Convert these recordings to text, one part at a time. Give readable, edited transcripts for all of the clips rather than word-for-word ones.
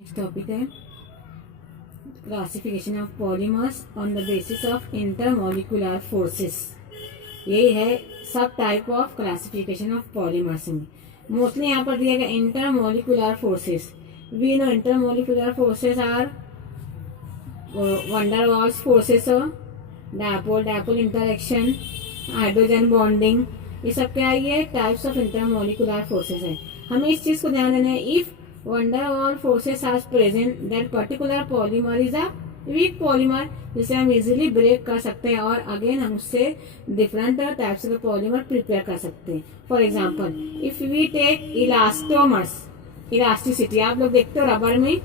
Next topic है classification of polymers on the basis of intermolecular forces. यही है सब type of classification of polymers में। Mostly यहाँ पर दिया गया intermolecular forces. We know intermolecular forces are van der Waals forces, dipole interaction, hydrogen bonding, ये सब क्या है, ये टाइप्स ऑफ इंटरमोलिकुलर फोर्सेस है। हमें इस चीज को ध्यान देना है, if van der Waal forces are present that particular polymer is a weak polymer, जिसे हम इजीली ब्रेक कर सकते हैं और अगेन हम उससे डिफरेंट टाइप्स के पॉलीमर प्रिपेयर कर सकते हैं। For example if we take elastomers, elasticity आप लोग देखते हो रबर में,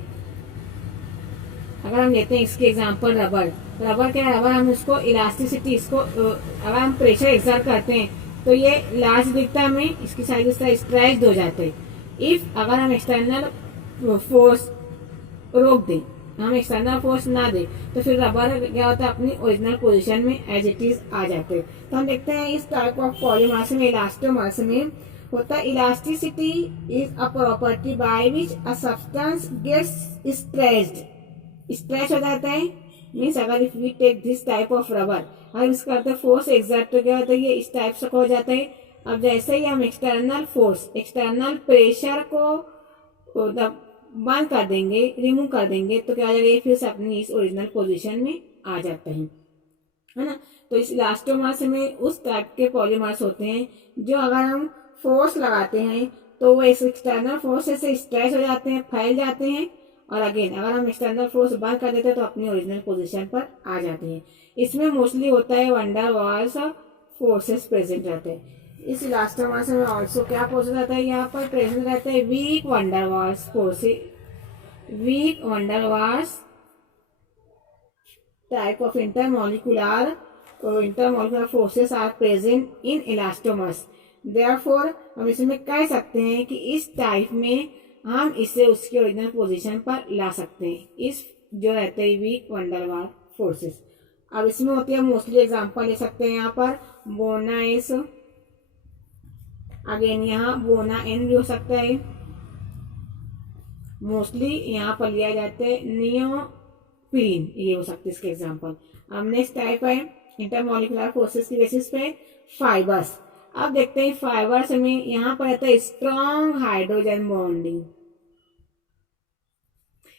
अगर हम लेते हैं इसके एग्जाम्पल रबर क्या है, रबर हम उसको इलास्टिसिटी, इसको अगर हम प्रेशर एक्सर्ट करते हैं तो ये लार्ज दिखता है हमें, इसकी साइज इस तरह स्ट्रेच्ड हो जाते हैं। इफ अगर हम एक्सटर्नल फोर्स रोक दें, हम एक्सटर्नल फोर्स ना दें, तो फिर रबर क्या होता है, अपनी ओरिजिनल पोजीशन में एज इट इज आ जाते हैं। तो हम देखते हैं इस टाइप ऑफ पॉलीमर्स में, इलास्टोमर्स में होता है elasticity is a property by which a substance gets stretched, stretch हो जाता है। मीन्स अगर if we take this type of rubber, हम इसका करते फोर्स एग्जर्ट तो क्या होता है, ये इस टाइप से हो जाता है। अब जैसे ही हम एक्सटर्नल फोर्स, एक्सटर्नल प्रेशर को बंद कर देंगे, रिमूव कर देंगे, तो क्या हो जाएगा, ये फिर से अपनी इस ओरिजिनल पोजीशन में आ जाता है ना। तो इस इलास्टोमर्स में उस टाइप के पॉलीमर्स होते हैं जो अगर हम फोर्स लगाते हैं तो वो इस एक्सटर्नल फोर्स से स्ट्रेच हो जाते हैं, फैल जाते हैं, और अगेन अगर हम एक्सटर्नल फोर्स बंद कर देते हैं तो अपनी ओरिजिनल पोजीशन पर आ जाते हैं। इसमें मोस्टली होता है वंडर वाल्स फोर्सेस प्रेजेंट रहते हैं। इस इलास्टोमर्स में ऑल्सो क्या फोर्सेस रहता है, यहाँ पर प्रेजेंट रहते हैं weak van der Waals forces, weak van der Waals type of intermolecular forces are present in elastomers. Therefore हम इसमें कह सकते हैं कि इस टाइप में हम इसे उसकी ओरिजिनल पोजीशन पर ला सकते हैं, इस जो रहते हैं वीक वंडर वाल फोर्सेस। अब इसमें होती है मोस्टली एग्जांपल ले सकते हैं यहाँ पर बोना एस, अगेन यहाँ बोना एन भी हो सकता है, मोस्टली यहाँ पर लिया जाता है नियोप्रीन, ये हो सकते हैं इसके एग्जांपल। अब नेक्स्ट टाइप है इंटरमोलिकुलर फोर्सेस की बेसिस पे फाइबर्स। अब देखते हैं फाइबर्स में यहाँ पर रहता है स्ट्रॉन्ग हाइड्रोजन बॉन्डिंग।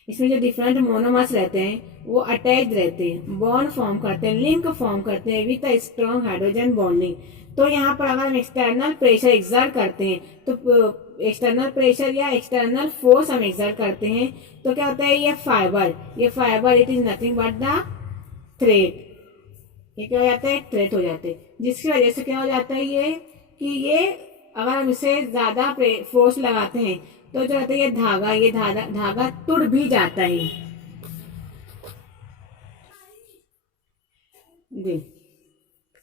इसमें जो डिफरेंट मोनोमर्स रहते हैं वो अटैच रहते हैं, बॉन्ड फॉर्म करते हैं, लिंक फॉर्म करते हैं विद स्ट्रॉन्ग हाइड्रोजन बॉन्डिंग। तो यहाँ पर अगर हम एक्सटर्नल प्रेशर एक्सर्ट करते हैं, तो एक्सटर्नल प्रेशर या एक्सटर्नल फोर्स हम एक्सर्ट करते हैं, तो क्या होता है, ये fibre it is nothing but the thread, ये क्या हो जाता है, थ्रेड हो जाते हैं, जिसकी वजह से क्या हो जाता है ये कि ये अगर हम इसे ज्यादा फोर्स लगाते हैं तो जो रहता है ये धागा टूट भी जाता है।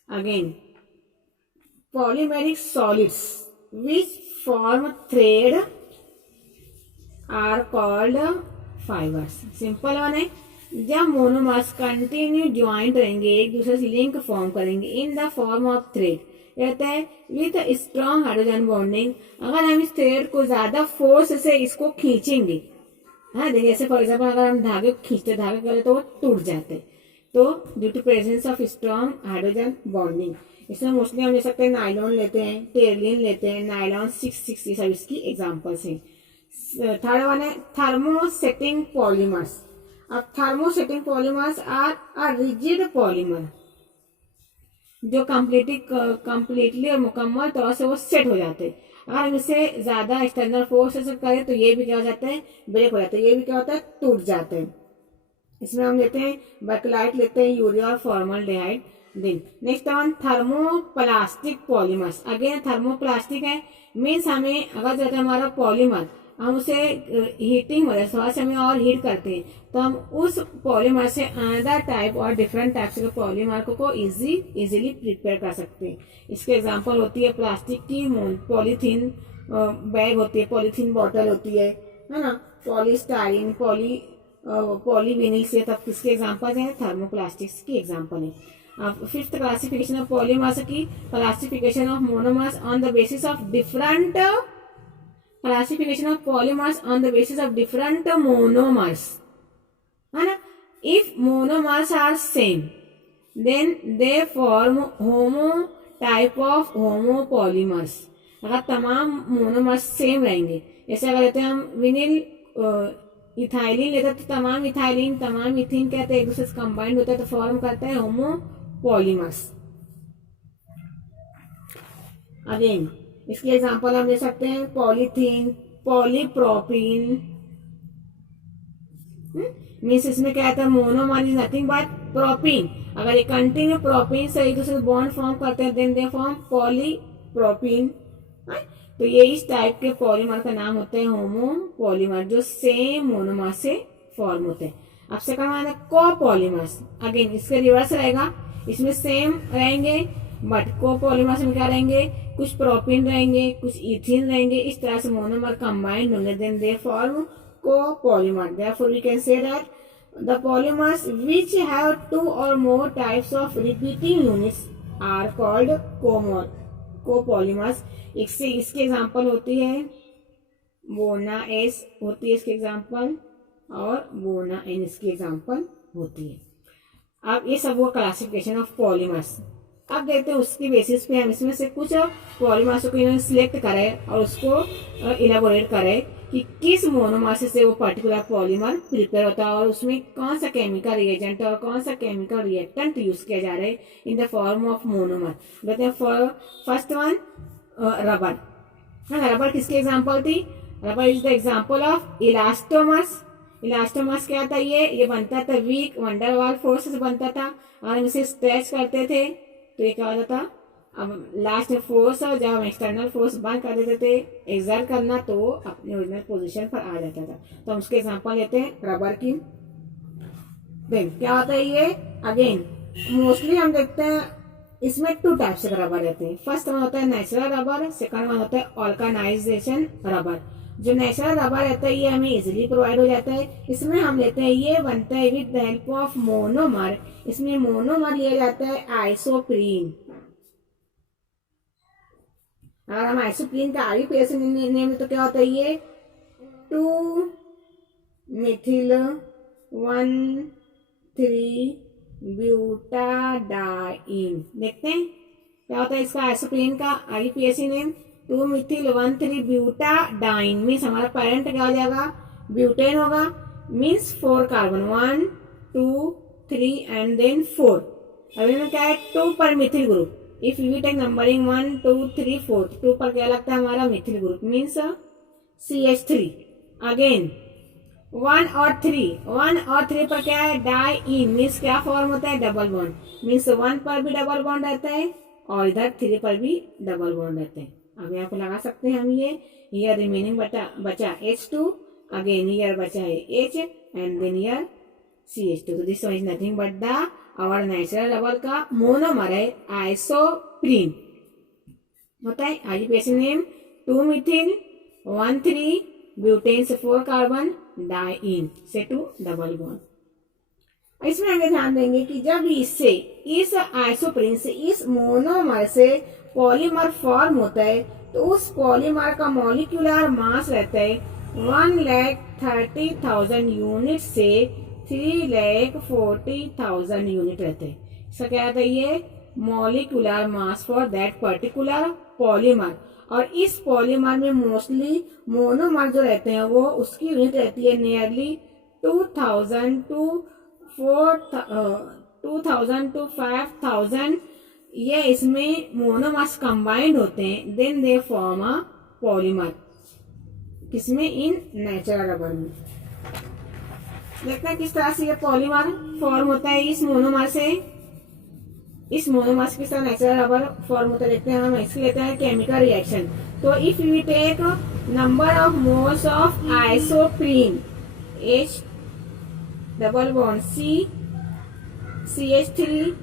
Again polymeric solids which form thread are called fibers। Simple one है, जब मोनोमर्स कंटिन्यू ज्वाइंट रहेंगे, एक दूसरे से लिंक फॉर्म करेंगे in the form of thread, रहता है विथ स्ट्रॉन्ग हाइड्रोजन बॉन्डिंग। अगर हम इस थ्रेड को ज्यादा फोर्स से इसको खींचेंगे, हाँ देखिए जैसे फॉर एग्जाम्पल अगर हम धागे को खींचते, धागे करें तो वो टूट जाते, तो due to presence of strong hydrogen bonding. इसमें मोस्टली हम ले सकते हैं नायलॉन लेते हैं, टेरलिन लेते हैं, नायलॉन 660 सब इसकी एग्जांपल्स हैं। थर्ड वन है थर्मोसेटिंग पॉलीमर्स। अब thermosetting polymers are a rigid polymer जो कंप्लीटली और मुकम्मल तौर से वो सेट हो जाते हैं। अगर हम इसे ज्यादा एक्सटर्नल फोर्स से करें तो ये भी क्या हो जाता है, ब्रेक हो जाता है, ये भी क्या होता है, टूट जाते हैं। इसमें हम लेते हैं बैकलाइट, लेते हैं यूरिया और formaldehyde. Next one thermoplastic polymers. Again thermoplastic है, मीन्स हमें अगर जो हमारा पॉलीमर हम उसे हीटिंग वजह से हमें और हीट करते हैं, तो हम उस पॉलीमर से अनदर टाइप और डिफरेंट टाइप्स के पॉलीमर को इजीली प्रिपेयर कर सकते हैं। इसके एग्जांपल होती है प्लास्टिक की पॉलीथीन बैग होती है, पॉलीथीन बॉटल होती है ना, पॉलीस्टाइरीन, पॉलीविनिल से, तब किसके एग्जांपल हैं, थर्मोप्लास्टिक्स की एग्जांपल है। फिफ्थ क्लासिफिकेशन ऑफ पॉलीमर्स की classification of monomers on the basis of different classification of polymers on the basis of different monomers, है ना. If monomers are same then they form homo type of homopolymers. अगर तमाम monomers same रहेंगे, जैसे अगर लेते हैं हम विनिल इथाइलिन लेते हैं तो तमाम इथाइलिन तमाम इथिन कहते हैं एक दूसरे से कंबाइंड होता है तो फॉर्म करता है होमोपॉलीमर्स. अगेन इसके एग्जांपल हम ले सकते हैं पॉलीथीन, पॉलीप्रोपीन. मीन्स इसमें क्या आता है, monomer is nothing but propene. अगर ये कंटिन्यू प्रोपीन से एक दूसरे बॉन्ड फॉर्म करते हैं देन दे फॉर्म पॉलीप्रोपीन. तो ये इस टाइप के पॉलीमर का नाम होते हैं होमोपॉलीमर, जो सेम मोनोमर से फॉर्म होते हैं. अब सेकंड वन है कोपॉलीमर्स. अगेन इसके रिवर्स रहेगा, इसमें सेम रहेंगे बट कोपॉलीमर्स में क्या रहेंगे, कुछ प्रोपीन रहेंगे कुछ इथिन रहेंगे, इस तरह से मोनोमर कंबाइंड होंगे then they form copolymer. Therefore we can say that the polymers which have two or more types of repeating units are called copolymers. इसके एग्जांपल होती है बोना एस होती है इसके एग्जांपल, और बोना एन इसकी एग्जांपल होती है. अब ये सब वो क्लासिफिकेशन ऑफ पॉलीमर्स. अब देखते हैं उसकी बेसिस पे हम इसमें से कुछ पॉलीमर्स को सिलेक्ट करें और उसको इलेबोरेट करें कि किस मोनोमर से वो पर्टिकुलर पॉलीमर प्रिपेयर होता है और उसमें कौन सा केमिकल रिएजेंट और कौन सा केमिकल रिएक्टेंट यूज किया जा रहा है in the form of monomer. देखते हैं फर्स्ट वन रबर. रबर किसकी एग्जांपल थी, rubber is the example of elastomers. Elastomers क्या था, ये बनता था वीक वंडरवाल फोर्स से बनता था और हम इसे स्ट्रेच करते थे तो ये क्या होता था, अब लास्ट में फोर्स और जब हम एक्सटर्नल फोर्स बंद कर देते थे एक्सर्ट करना तो अपने ओरिजिनल पोजीशन पर आ जाता था. तो हम उसके एग्जांपल लेते हैं रबर की. देन क्या होता है ये, अगेन मोस्टली हम देखते हैं इसमें टू टाइप्स के रबर रहते हैं. फर्स्ट वन होता है नेचुरल रबर, सेकंड वन होता है ऑर्गेनाइजेशन रबर. जो नेचुरल रबर रहता है ये हमें इजिली प्रोवाइड हो जाता है. इसमें हम लेते हैं, ये बनता है with the help of monomer. इसमें मोनोमर लिया जाता है आइसोप्रीन. अगर हम आइसोप्रीन का आगे पेड़ से नेम तो क्या होता है, ये 2 मिथिल 1,3 ब्यूटाडाइन. देखते हैं क्या होता है इसका आइसोप्रीन का IUPAC name 2 methyl 1,3 butadiene. Means हमारा पेरेंट क्या हो जाएगा, ब्यूटेन होगा. Means 4 carbon 1 2 3 and then 4. अभी में क्या है 2 पर methyl group. If we take numbering 1 2 3 4 2 पर क्या लगता है हमारा methyl group means CH3. Again 1 और 3 पर क्या है डाइइन मीन्स क्या फॉर्म होता है डबल बॉन्ड. मीन्स 1 पर भी डबल बॉन्ड रहता है और इधर 3 पर भी डबल बॉन्ड रहते हैं. अब यहाँ पे लगा सकते हैं हम ये रिमेनिंग बचा H2. अगेन ईयर बचा है H and then here CH2. तो this is nothing but the और नेचुरल रबर का मोनोमर है आइसोप्रीन होता है. आईपीएसी नेम 2 मिथिल 1,3 ब्यूटेन से 4 कार्बन डाइइन से 2 डबल बॉन्ड. इसमें आगे ध्यान देंगे कि जब इससे इस आइसोप्रीन से इस मोनोमर से पॉलीमर फॉर्म होता है तो उस पॉलीमर का मॉलिक्यूलर मास रहता है 1,30,000 यूनिट से 3,40,000 यूनिट रहते हैं. इसका क्या रहता है, ये molecular mass for that particular polymer. और इस पॉलीमर में मोस्टली मोनोमर जो रहते हैं वो उसकी यूनिट रहती है नियरली 2,000 to 5,000. ये इसमें मोनोमर्स कंबाइंड होते हैं then they form a polymer. किसमें, इन नेचुरल रबर में. देखते हैं किस तरह से ये पॉलीमर फॉर्म होता है इस मोनोमर से. इस मोनोमर से किस तरह नेचुरल रबर फॉर्म होता है देखते हैं. हम इसके लेते हैं केमिकल रिएक्शन. तो if we take number of moles of isoprene H double bond C CH3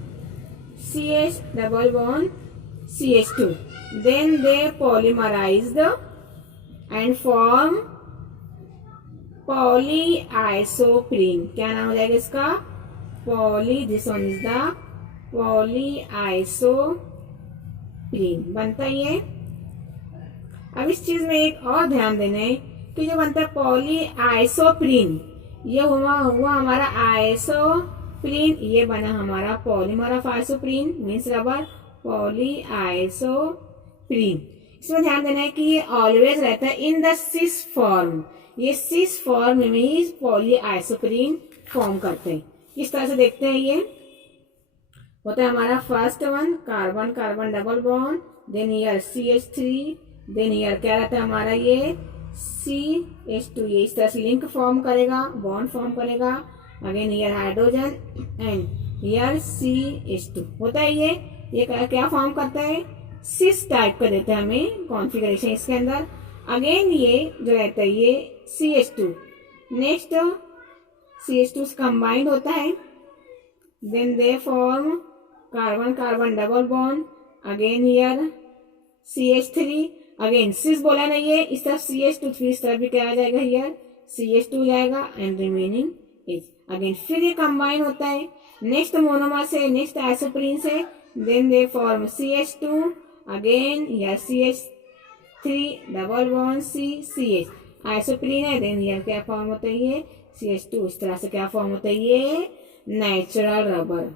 CH double bond CH2 then they polymerized and form polyisoprene. क्या नाम हो जाएगा इसका, this one is the polyisoprene बनता है ये. अब इस चीज में एक और ध्यान देने कि जो बनता है पॉली आइसोप्रीन, ये हुआ हमारा आइसोप्रीन, ये बना हमारा polymer of isoprene means rubber, poly isoprene. इसमें ध्यान देना है कि ये ऑलवेज रहता है इन द सिस फॉर्म, ये सिस फॉर्म में ही पॉली आइसोप्रीन फॉर्म करते हैं। किस तरह से देखते हैं, ये होता है हमारा first one carbon carbon double bond, then here CH3, then here क्या रहता है हमारा ये CH2, ये इस तरह से लिंक फॉर्म करेगा, बॉन्ड फॉर्म करेगा, again year hydrogen and year CH2 होता है। ये क्या फॉर्म करता है, सिस टाइप का देता है हमें कॉन्फ़िगरेशन इसके अंदर। अगेन ये जो रहता है ये CH2, नेक्स्ट CH2 कंबाइंड होता है, then they form carbon carbon double bond, again here CH3, again cis बोला नहीं है, इस तरफ CH2, फिर इस तरफ भी क्या आ जाएगा, हियर CH2 जाएगा एंड रिमेनिंग इज अगेन, फिर ये कंबाइन होता है नेक्स्ट मोनोमर से, नेक्स्ट आइसोप्रीन से, then they form CH2, again here CH3 double bond CH isoprene है, देन हियर क्या फॉर्म होता है ये CH2, इस तरह से क्या फॉर्म होता है ये नेचुरल रबर।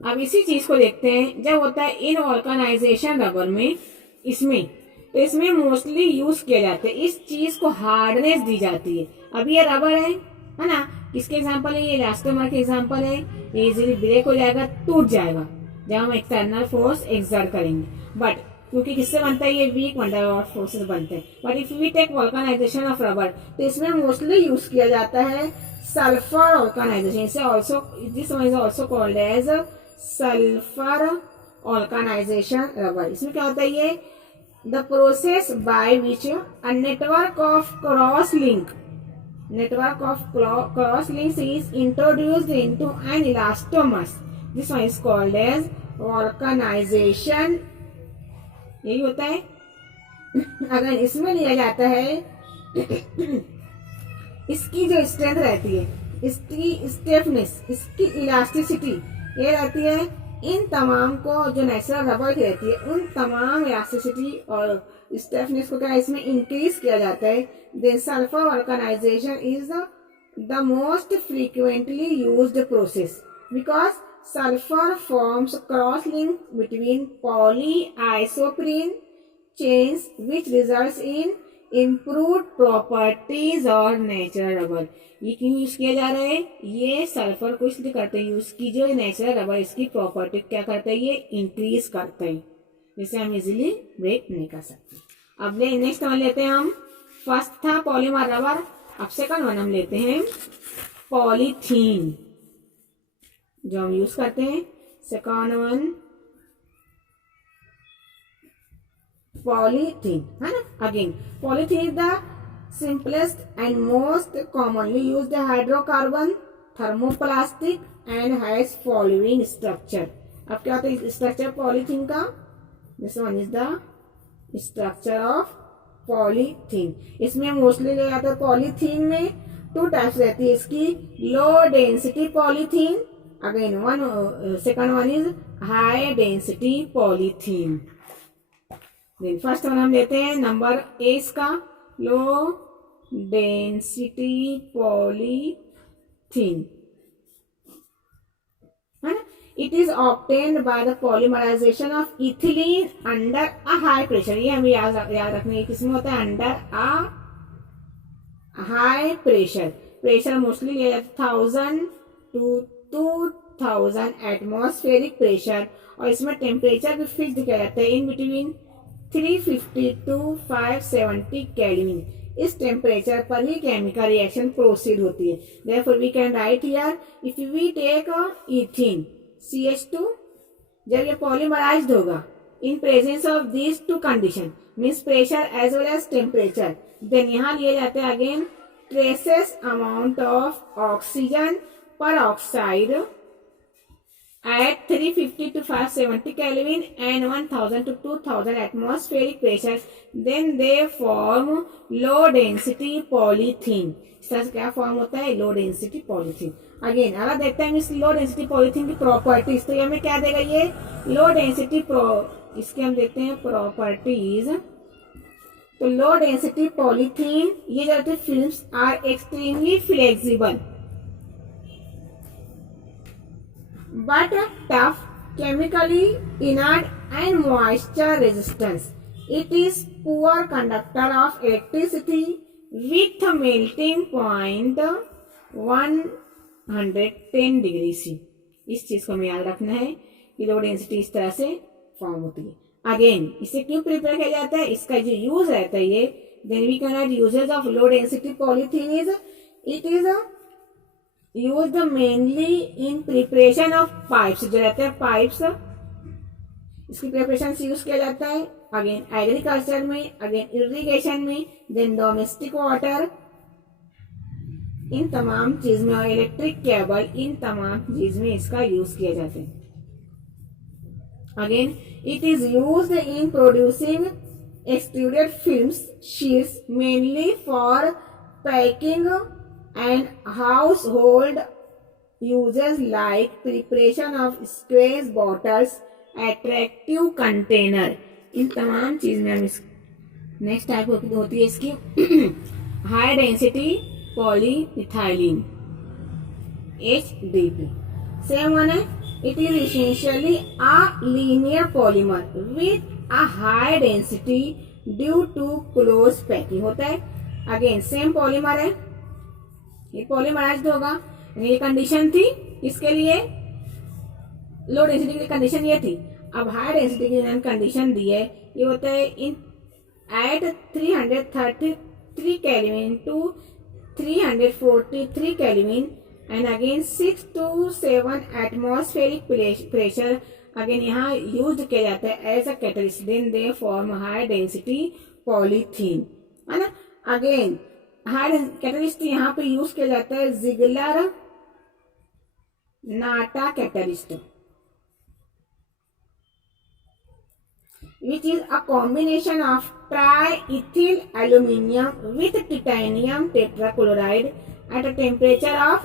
अब इसी चीज को देखते हैं जब होता है इन ऑर्गेनाइजेशन रबर में, इसमें तो इसमें मोस्टली यूज किया जाता है, इस चीज को हार्डनेस दी जाती है। अब ये रबर है ना, किसके एग्जांपल है, ये इलास्टोमर के एग्जांपल है, ये इजीली ब्रेक हो जाएगा, टूट जाएगा जब हम एक्सटर्नल फोर्स एक्सर्ट करेंगे। बट क्योंकि किससे बनता है ये वीक वंडरवॉल फोर्सेस बनते हैं। But if we take vulcanization of rubber, तो इसमें मोस्टली यूज किया जाता है सल्फर ऑर्गेनाइजेशन, इसे also this one is also called as sulphur organization rubber. इसमें क्या होता है ये the process by which a network of cross link is introduced into an elastomers, this one is called as vulcanization, यही होता है। अगर इसमें लिया जाता है इसकी जो स्ट्रेंथ रहती है, इसकी स्टेफनेस, इसकी इलास्टिसिटी ये रहती है, इन तमाम को जो नेचुरल रबर की रहती है उन तमाम इलास्टिसिटी और स्टेफनेस को क्या इसमें इंक्रीज किया जाता है। Then sulphur vulcanization is the most frequently used process because sulfur forms cross link between polyisoprene chains which results in improved properties और नेचुरल रबर। ये क्यों यूज किया जा रहा है, ये सल्फर को इसलिए करते हैं यूज की जो नेचुरल रबर इसकी प्रॉपर्टी क्या करता है ये इंक्रीज करते हैं, जिससे हम इजीली ब्रेक नहीं कर सकते। अब नेक्स्ट वन लेते हैं हम, फर्स्ट था पॉलीमर रबर, अब सेकंड वन हम लेते हैं पॉलीथीन जो हम यूज करते हैं। सेकंड वन पॉलीथीन है ना। Again polythene is the simplest and most commonly used hydrocarbon thermoplastic and has following structure. अब क्या होता है स्ट्रक्चर पॉलीथीन का, this one is the structure of polythene. इसमें मोस्टली ले जाते हैं पॉलीथीन में टू टाइप्स रहती है इसकी, लो density polythene, again one second one is high density polythene. First one हम लेते हैं नंबर ए इसका, लो डेंसिटी पॉलीथीन है ना। It is obtained by the polymerization of ethylene under a high pressure. ये हमें याद रखने किसमें होता है, under a high pressure. Pressure mostly लिया जाता है 1000 to 2000 एटमॉस्फेरिक प्रेशर, और इसमें टेम्परेचर भी फिक्स किया जाता है इन बिटवीन 350 to 570 केल्विन। इस टेम्परेचर पर ही केमिकल रिएक्शन प्रोसीड होती है। Therefore we can write here if we take ethene CH2, जब ये पॉलीमराइज्ड होगा in presence of this two condition means pressure as well as temperature, then यहाँ लिए जाते हैं again traces amount of oxygen peroxide at 350 to 570 Kelvin and 1000 to 2000 atmospheric pressure, then they form low density polythene. इस तरह से क्या form होता है? लो डेंसिटी पॉलीथीन. अगेन अगर देखते हैं इस लो डेंसिटी पॉलीथीन की प्रॉपर्टीज, तो ये हमें क्या देगा? ये लो डेंसिटी इसके हम देखते हैं प्रॉपर्टीज. तो लो डेंसिटी पॉलीथीन ये जो होते हैं films are extremely flexible but tough, chemically inert and moisture resistance. It is poor conductor of electricity with melting point 110 degree C. इस चीज को हमें याद रखना है कि लो डेंसिटी इस तरह से फॉर्म होती है. अगेन इसे क्यों प्रिपेयर किया जाता है? इसका जो यूज रहता है ये, then we can write uses of low density polythene is, it is used mainly in preparation of pipes. जो रहते हैं पाइप्स, इसकी प्रिपरेशन से यूज किया जाता है. अगेन एग्रीकल्चर में, अगेन इरिगेशन में, देन डोमेस्टिक वाटर, इन तमाम चीज में, और इलेक्ट्रिक केबल, इन तमाम चीज में इसका यूज किया जाता है. Again it is used in producing extruded films sheets mainly for packing and household uses like preparation of squeeze bottles, attractive container. इन तमाम चीज में हम इस नेक्स्ट टाइप होती है इसकी high density polyethylene HDP. Same one है. It is essentially a linear polymer with a high density due to close packing होता है. अगेन सेम पॉलीमर है, ये पॉलीमराइज्ड होगा. ये कंडीशन थी इसके लिए, लो डेंसिटी की कंडीशन ये थी. अब हाई डेंसिटी की कंडीशन दी है, ये होता है in at 333 kelvin to 343 kelvin and again 6 to 7 atmospheric pressure. Again यहाँ यूज किया जाता है as a catalyst, then they form high density polythene, है ना. अगेन हाई कैटलिस्ट यहाँ पे यूज किया जाता है Ziggler NATA catalyst, which is a combination of triethyl aluminum with titanium tetrachloride at a temperature of,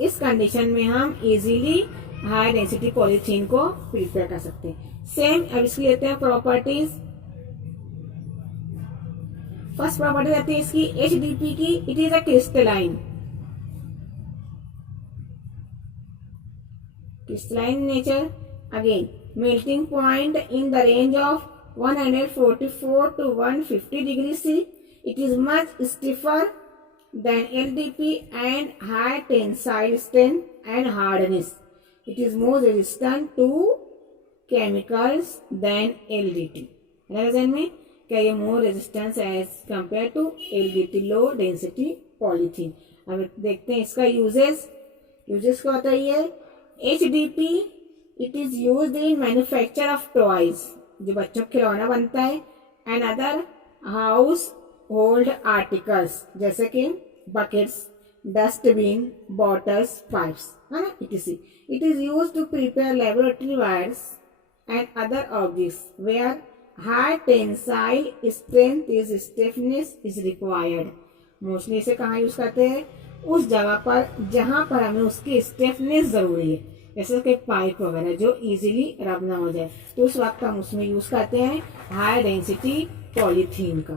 इस कंडीशन में हम इजीली हाई डेंसिटी पॉलीथीन को प्रिपेयर कर सकते हैं. सेम अब इसकी लेते हैं प्रॉपर्टीज. फर्स्ट प्रॉपर्टी रहती है इसकी HDP की, it is a crystalline nature. Again melting point in the range of 144 to 150 degrees C. It is much stiffer than LDP and high tensile strength and hardness. It is more resistant to chemicals than LDT. Reason में क्या ये more resistance as compared to LDT, low density polythene. अब देखते हैं इसका uses क्या होता है. ये HDP it is used in manufacture of toys, जो बच्चों का खिलौना बनता है, and other household articles जैसे कि बकेट्स, डस्टबिन, बॉटल्स, पाइप्स, है ना, etc. It is use to prepare laboratory wires and other objects where high tensile strength is stiffness is required. Mostly इसे कहाँ यूज करते हैं? उस जगह पर जहां पर हमें उसकी स्टिफनेस जरूरी है, जैसे कि पाइप वगैरह जो इजीली रब ना हो जाए, तो उस वक्त हम उसमें यूज करते हैं हाई डेंसिटी पॉलीथीन का.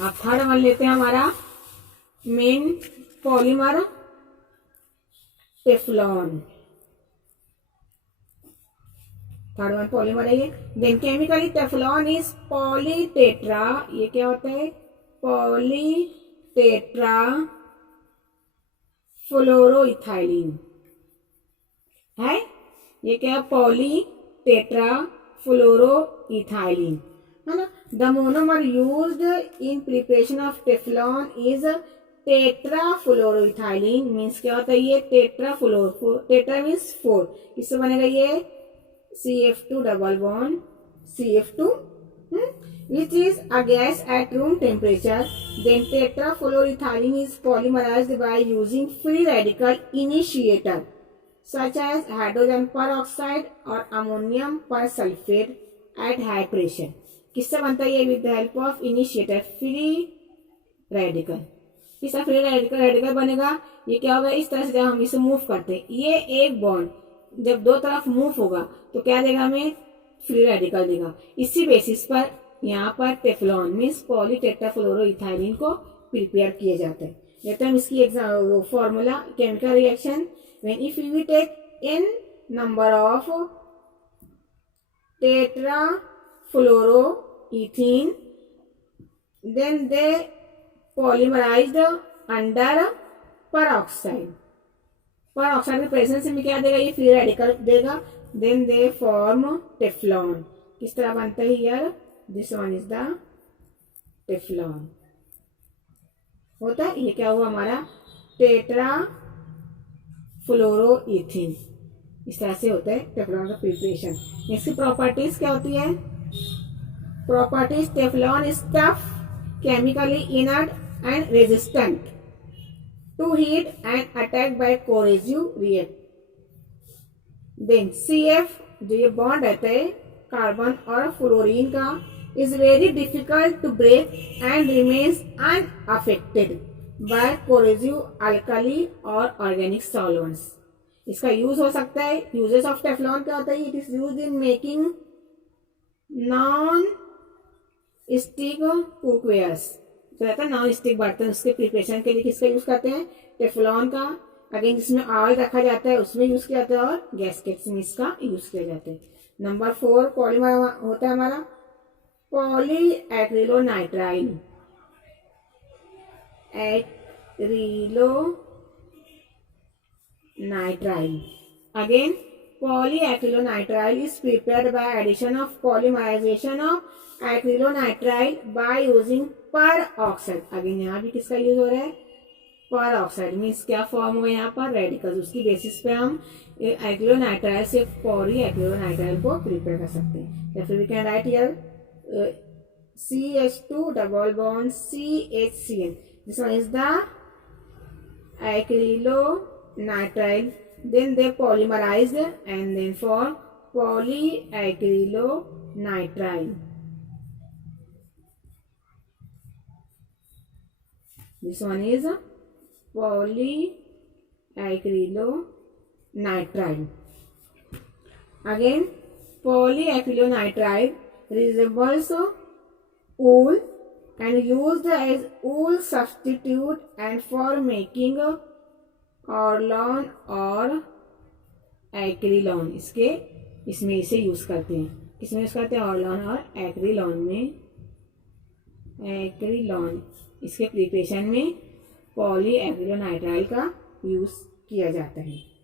अब थर्ड वन लेते हैं हमारा main polymer teflon. Third one polymer है ये. Then chemically teflon is polytetra. ये क्या होता है? पॉलीटेट्रा फ्लोरोइथाइलिन है. ये क्या? पॉलीटेट्रा फ्लोरोइथाइलिन, है ना. The monomer used in preparation of teflon is tetrafluoroethylene. Means क्या होता है ये? Tetra means 4. किससे बनेगा ये? CF2 double bond CF2, which is a gas at room temperature. Then tetrafluoroethylene is polymerized by using free radical initiator. Such as hydrogen peroxide और ammonium persulphate at high pressure. किससे बनता है ये? With the help of initiator free radical. इसका free radical बनेगा। ये क्या होगा? इस तरह से जब हम इसे मूव करते हैं, ये एक बॉन्ड जब दो तरफ मूव होगा तो क्या देगा हमें? फ्री रेडिकल देगा। इसी बेसिस पर यहाँ पर टेफ्लॉन मीन्स पॉलीटेट्राफ्लोरोइथाइलिन को प्रिपेयर किए जाते हैं। लेते हम इसकी exam formula chemical reaction when if we take n number of tetrafluoroethene then they polymerized under peroxide के प्रेजेंस में क्या देगा? ये फ्री रेडिकल देगा। Then they form Teflon. किस तरह बनता है यार? This one is the Teflon होता है। ये क्या हुआ हमारा? टेट्राफ्लोरोइथीन। इस तरह से होता है टेफ्लॉन का प्रिपरेशन। इसकी प्रॉपर्टीज क्या होती है? Properties Teflon is tough, chemically inert and resistant to heat and attack by corrosive react. Then CF जो ये बॉन्ड रहता है कार्बन और फ्लोरीन का is very difficult to break and remains unaffected by corrosive alkali or organic solvents। इसका use हो सकता है। यूजेस ऑफ टेफ्लॉन क्या होता है? It is use in making non stick cookwares. जो रहता है नॉन स्टिक बर्तन, उसके प्रिपरेशन के लिए किसका यूज करते हैं? टेफ्लॉन का। अगेन जिसमें ऑयल रखा जाता है उसमें यूज किया जाता है और गैस्केट्स में इसका यूज किया जाता है। नंबर 4 पॉलीमर होता है हमारा पॉलीएक्रिलोनाइट्राइल। Again, polyacrylonitrile is prepared by addition of polymerization of acrylonitrile by using peroxide। Again यहाँ भी किसका यूज हो रहा है? peroxide मीन्स क्या फॉर्म हुआ यहाँ पर? रेडिकल्स। उसकी बेसिस पे हम एक्रिलोनाइट्राइल से पॉलीएक्रिलोनाइट्राइल को प्रिपेयर कर सकते हैं। या फिर we can write here CH2 double bond CHCN। This one is the acrylonitrile. Then they polymerized and then form polyacrylonitrile. This one is polyacrylonitrile. Again, polyacrylonitrile resembles wool and used as wool substitute and for making orlon और एक्रिलॉन। इसमें इसे use करते हैं। किसमें use करते हैं? Orlon और एक्रिलॉन में। एक्रिलॉन इसके प्रिपरेशन में पॉलीएक्रिलोनाइट्राइल का यूज किया जाता है।